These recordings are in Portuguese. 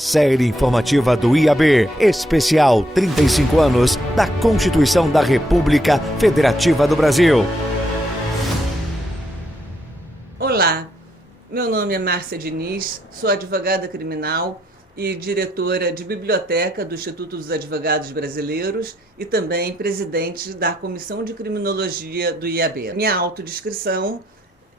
Série informativa do IAB, especial 35 anos da Constituição da República Federativa do Brasil. Olá, meu nome é Márcia Diniz, sou advogada criminal e diretora de biblioteca do Instituto dos Advogados Brasileiros e também presidente da Comissão de Criminologia do IAB. Minha autodescrição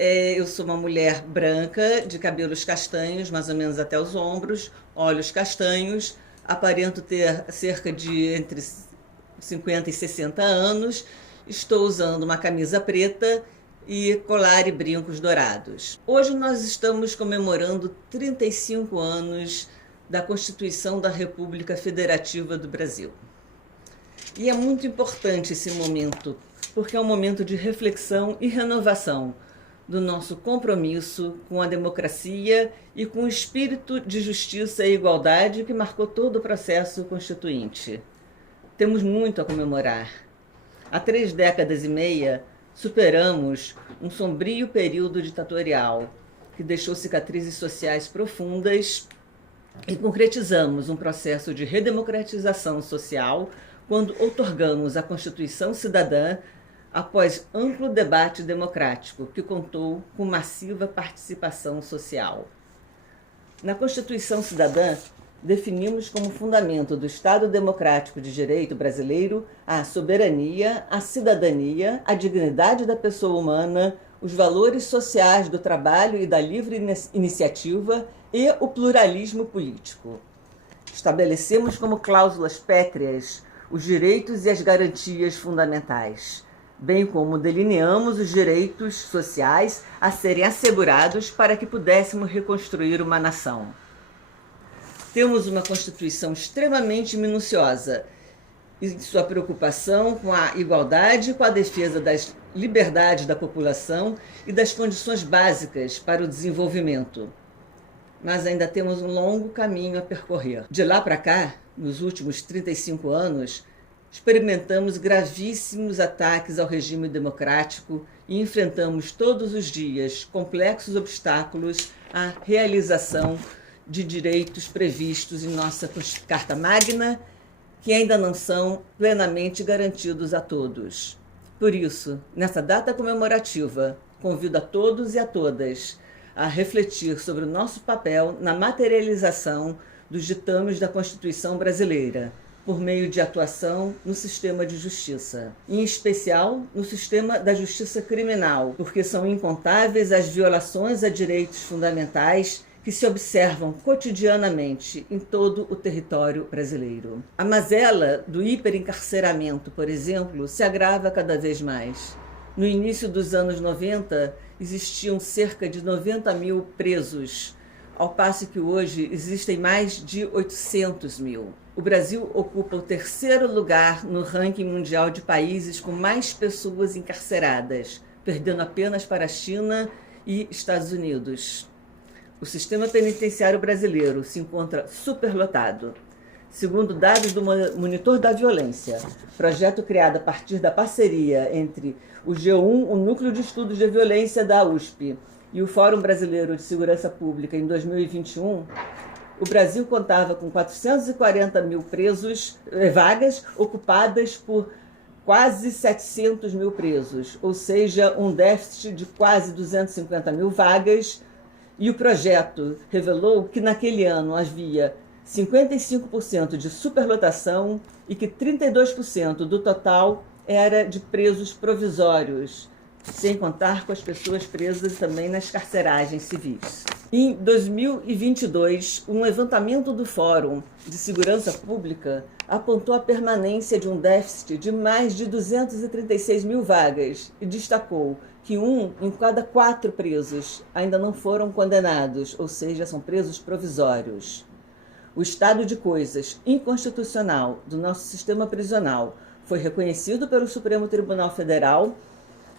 eu sou uma mulher branca, de cabelos castanhos, mais ou menos até os ombros, olhos castanhos, aparento ter cerca de entre 50 e 60 anos, estou usando uma camisa preta e colar e brincos dourados. Hoje nós estamos comemorando 35 anos da Constituição da República Federativa do Brasil. E é muito importante esse momento, porque é um momento de reflexão e renovação do nosso compromisso com a democracia e com o espírito de justiça e igualdade que marcou todo o processo constituinte. Temos muito a comemorar. Há 3 décadas e meia, superamos um sombrio período ditatorial que deixou cicatrizes sociais profundas e concretizamos um processo de redemocratização social quando outorgamos a Constituição Cidadã após amplo debate democrático que contou com massiva participação social. Na Constituição Cidadã, definimos como fundamento do Estado Democrático de Direito brasileiro a soberania, a cidadania, a dignidade da pessoa humana, os valores sociais do trabalho e da livre iniciativa e o pluralismo político. Estabelecemos como cláusulas pétreas os direitos e as garantias fundamentais, bem como delineamos os direitos sociais a serem assegurados para que pudéssemos reconstruir uma nação. Temos uma Constituição extremamente minuciosa em sua preocupação com a igualdade e com a defesa das liberdades da população e das condições básicas para o desenvolvimento. Mas ainda temos um longo caminho a percorrer. De lá para cá, nos últimos 35 anos, experimentamos gravíssimos ataques ao regime democrático e enfrentamos todos os dias complexos obstáculos à realização de direitos previstos em nossa Carta Magna, que ainda não são plenamente garantidos a todos. Por isso, nessa data comemorativa, convido a todos e a todas a refletir sobre o nosso papel na materialização dos ditames da Constituição brasileira, por meio de atuação no sistema de justiça, em especial no sistema da justiça criminal, porque são incontáveis as violações a direitos fundamentais que se observam cotidianamente em todo o território brasileiro. A mazela do hiperencarceramento, por exemplo, se agrava cada vez mais. No início dos anos 90, existiam cerca de 90 mil presos, ao passo que hoje existem mais de 800 mil. O Brasil ocupa o 3º lugar no ranking mundial de países com mais pessoas encarceradas, perdendo apenas para a China e Estados Unidos. O sistema penitenciário brasileiro se encontra superlotado. Segundo dados do Monitor da Violência, projeto criado a partir da parceria entre o G1, o Núcleo de Estudos de Violência da USP, e o Fórum Brasileiro de Segurança Pública em 2021, o Brasil contava com 440 mil vagas ocupadas por quase 700 mil presos, ou seja, um déficit de quase 250 mil vagas, e o projeto revelou que naquele ano havia 55% de superlotação e que 32% do total era de presos provisórios, sem contar com as pessoas presas também nas carceragens civis. Em 2022, um levantamento do Fórum de Segurança Pública apontou a permanência de um déficit de mais de 236 mil vagas e destacou que 1 em cada 4 presos ainda não foram condenados, ou seja, são presos provisórios. O estado de coisas inconstitucional do nosso sistema prisional foi reconhecido pelo Supremo Tribunal Federal,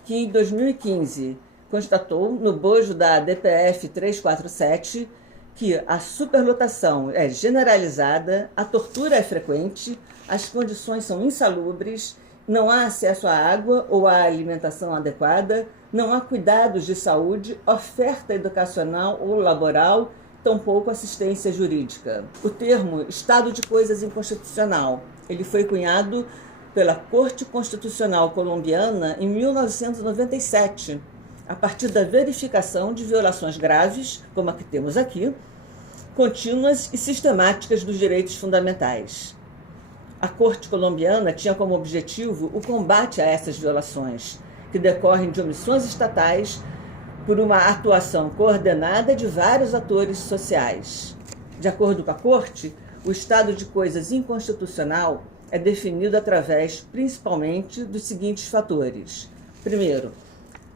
que em 2015 constatou no bojo da DPF 347 que a superlotação é generalizada, a tortura é frequente, as condições são insalubres, não há acesso à água ou à alimentação adequada, não há cuidados de saúde, oferta educacional ou laboral tampouco assistência jurídica. O termo estado de coisas inconstitucional, ele foi cunhado pela Corte Constitucional Colombiana em 1997, a partir da verificação de violações graves, como a que temos aqui, contínuas e sistemáticas dos direitos fundamentais. A Corte colombiana tinha como objetivo o combate a essas violações, que decorrem de omissões estatais por uma atuação coordenada de vários atores sociais. De acordo com a Corte, o estado de coisas inconstitucional é definido através, principalmente, dos seguintes fatores. Primeiro,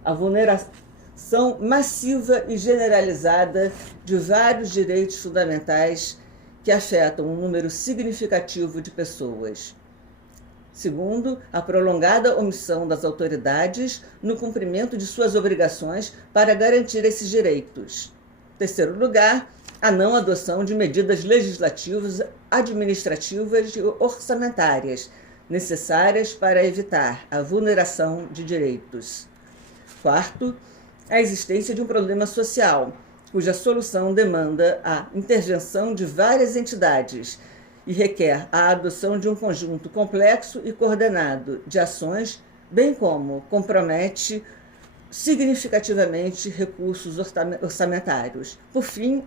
a vulneração massiva e generalizada de vários direitos fundamentais que afetam um número significativo de pessoas. Segundo, a prolongada omissão das autoridades no cumprimento de suas obrigações para garantir esses direitos. Terceiro lugar, a não adoção de medidas legislativas, administrativas e orçamentárias necessárias para evitar a vulneração de direitos. Quarto, a existência de um problema social, cuja solução demanda a intervenção de várias entidades e requer a adoção de um conjunto complexo e coordenado de ações, bem como compromete significativamente recursos orçamentários. Por fim,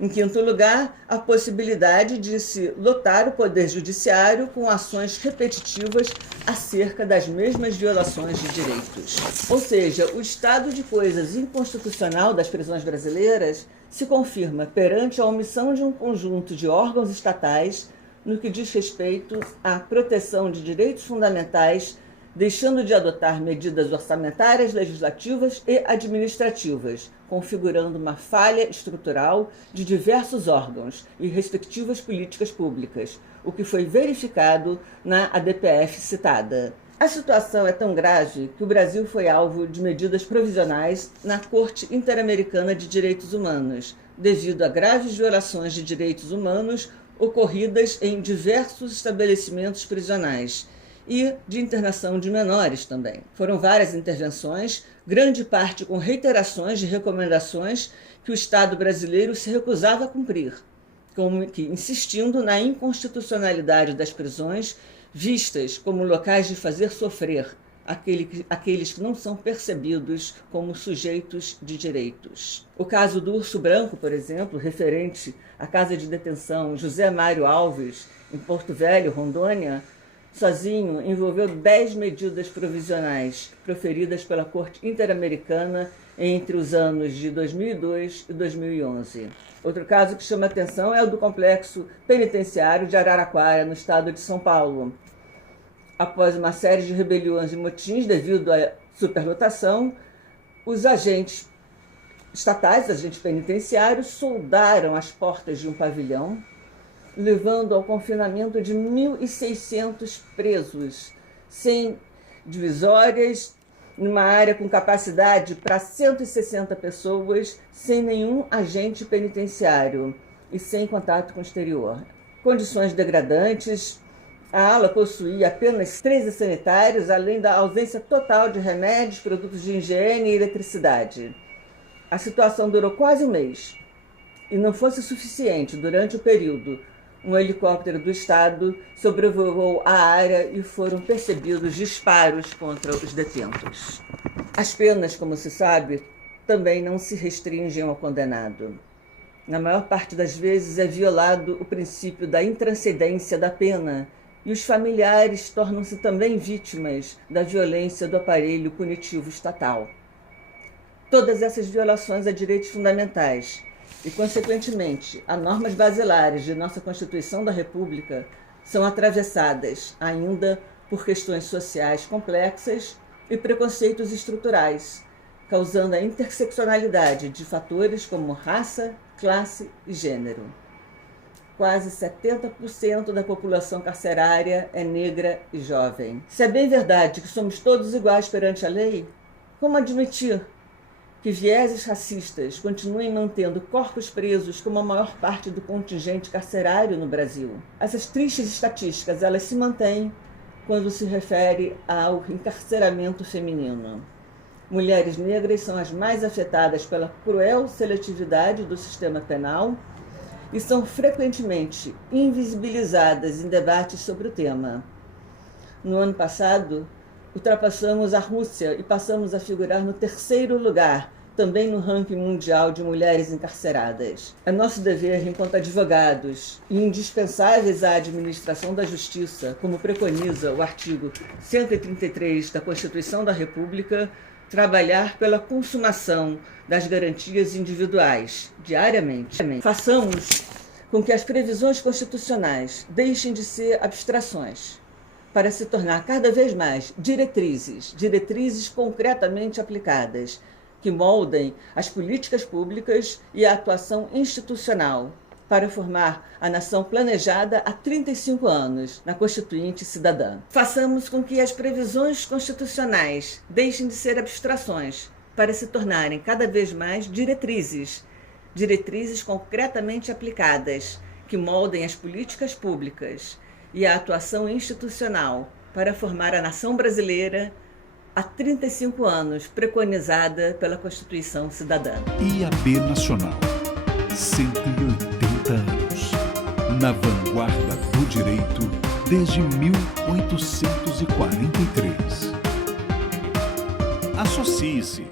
em quinto lugar, a possibilidade de se lotar o Poder Judiciário com ações repetitivas acerca das mesmas violações de direitos. Ou seja, o estado de coisas inconstitucional das prisões brasileiras se confirma perante a omissão de um conjunto de órgãos estatais no que diz respeito à proteção de direitos fundamentais, deixando de adotar medidas orçamentárias, legislativas e administrativas, configurando uma falha estrutural de diversos órgãos e respectivas políticas públicas, o que foi verificado na ADPF citada. A situação é tão grave que o Brasil foi alvo de medidas provisionais na Corte Interamericana de Direitos Humanos, devido a graves violações de direitos humanos ocorridas em diversos estabelecimentos prisionais e de internação de menores também. Foram várias intervenções, grande parte com reiterações de recomendações que o Estado brasileiro se recusava a cumprir, insistindo na inconstitucionalidade das prisões, vistas como locais de fazer sofrer aqueles que não são percebidos como sujeitos de direitos. O caso do Urso Branco, por exemplo, referente à casa de detenção José Mário Alves, em Porto Velho, Rondônia, sozinho envolveu 10 medidas provisionais proferidas pela Corte Interamericana entre os anos de 2002 e 2011. Outro caso que chama atenção é o do Complexo Penitenciário de Araraquara, no estado de São Paulo. Após uma série de rebeliões e motins devido à superlotação, os agentes estatais, agentes penitenciários, soldaram as portas de um pavilhão, levando ao confinamento de 1.600 presos, sem divisórias, numa área com capacidade para 160 pessoas, sem nenhum agente penitenciário e sem contato com o exterior. Condições degradantes. A ala possuía apenas 13 sanitários, além da ausência total de remédios, produtos de higiene e eletricidade. A situação durou quase um mês. E não fosse suficiente, durante o período, um helicóptero do Estado sobrevoou a área e foram percebidos disparos contra os detentos. As penas, como se sabe, também não se restringem ao condenado. Na maior parte das vezes é violado o princípio da intranscendência da pena e os familiares tornam-se também vítimas da violência do aparelho punitivo estatal. Todas essas violações a direitos fundamentais e, consequentemente, a normas basilares de nossa Constituição da República são atravessadas ainda por questões sociais complexas e preconceitos estruturais, causando a interseccionalidade de fatores como raça, classe e gênero. Quase 70% da população carcerária é negra e jovem. Se é bem verdade que somos todos iguais perante a lei, como admitir que vieses racistas continuem mantendo corpos presos como a maior parte do contingente carcerário no Brasil? Essas tristes estatísticas, elas se mantêm quando se refere ao encarceramento feminino. Mulheres negras são as mais afetadas pela cruel seletividade do sistema penal e são frequentemente invisibilizadas em debates sobre o tema. No ano passado, ultrapassamos a Rússia e passamos a figurar no 3º lugar, também no ranking mundial de mulheres encarceradas. É nosso dever, enquanto advogados e indispensáveis à administração da justiça, como preconiza o artigo 133 da Constituição da República, trabalhar pela consumação das garantias individuais, diariamente. Façamos com que as previsões constitucionais deixem de ser abstrações, para se tornar cada vez mais diretrizes concretamente aplicadas, que moldem as políticas públicas e a atuação institucional para formar a nação planejada há 35 anos na Constituinte Cidadã. Façamos com que as previsões constitucionais deixem de ser abstrações para se tornarem cada vez mais diretrizes concretamente aplicadas, que moldem as políticas públicas e a atuação institucional para formar a nação brasileira há 35 anos, preconizada pela Constituição Cidadã. IAB Nacional, 180 anos, na vanguarda do direito desde 1843. Associe-se.